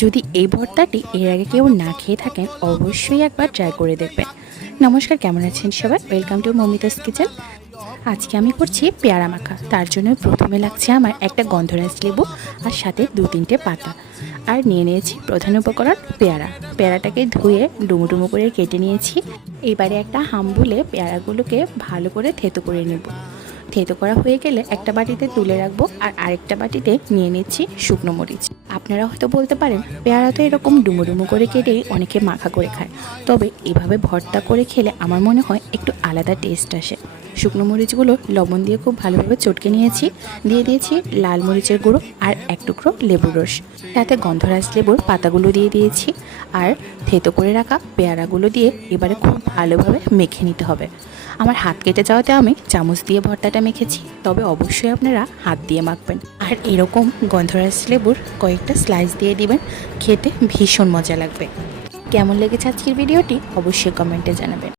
যদি এই ভর্তাটি এর আগে কেউ না খেয়ে থাকেন অবশ্যই একবার ট্রাই করে দেখবেন। নমস্কার, কেমন আছেন সবাই? Welcome to মমিতাস kitchen. আজকে আমি করছি পেয়ারা মাখা। তার জন্য প্রথমে লাগছে আমার একটা গন্ধরাজ লেবু আর সাথে 2-3টে পাতা, আর নিয়ে নিয়েছি প্রধান উপকরণ পেয়ারা। পেয়ারাটাকে ধুয়ে ডুমো ডুমো করে কেটে নিয়েছি। এবারে একটা হাম্বুলে পেয়ারাগুলোকে ভালো করে থেতো করে নেব। থেতো করা হয়ে গেলে একটা বাটিতে তুলে রাখবো, আর আরেকটা বাটিতে নিয়ে নিচ্ছি শুকনো মরিচ। আপনারা হয়তো বলতে পারেন পেয়ারা তো এরকম ডুমো ডুমো করে কেটেই অনেকে মাখা করে খায়, তবে এভাবে ভর্তা করে খেলে আমার মনে হয় একটু আলাদা টেস্ট আসে। শুকনো মরিচগুলো লবণ দিয়ে খুব ভালোভাবে চটকে নিয়েছি। দিয়ে দিয়েছি লাল মরিচের গুঁড়ো আর এক টুকরো লেবুর রস, তাতে গন্ধরাজ লেবুর পাতাগুলো দিয়ে দিয়েছি, আর থেতো করে রাখা পেয়ারাগুলো দিয়ে এবারে খুব ভালোভাবে মেখে নিতে হবে। আমার হাত কেটে যাওয়াতে আমি চামচ দিয়ে ভর্তাটা মেখেছি, তবে অবশ্যই আপনারা হাত দিয়ে মাখবেন। আর এরকম গন্ধরাজ লেবুর কয়েকটা স্লাইস দিয়ে দিবেন, খেতে ভীষণ মজা লাগবে। কেমন লেগেছে আজকের ভিডিওটি অবশ্যই কমেন্টে জানাবেন।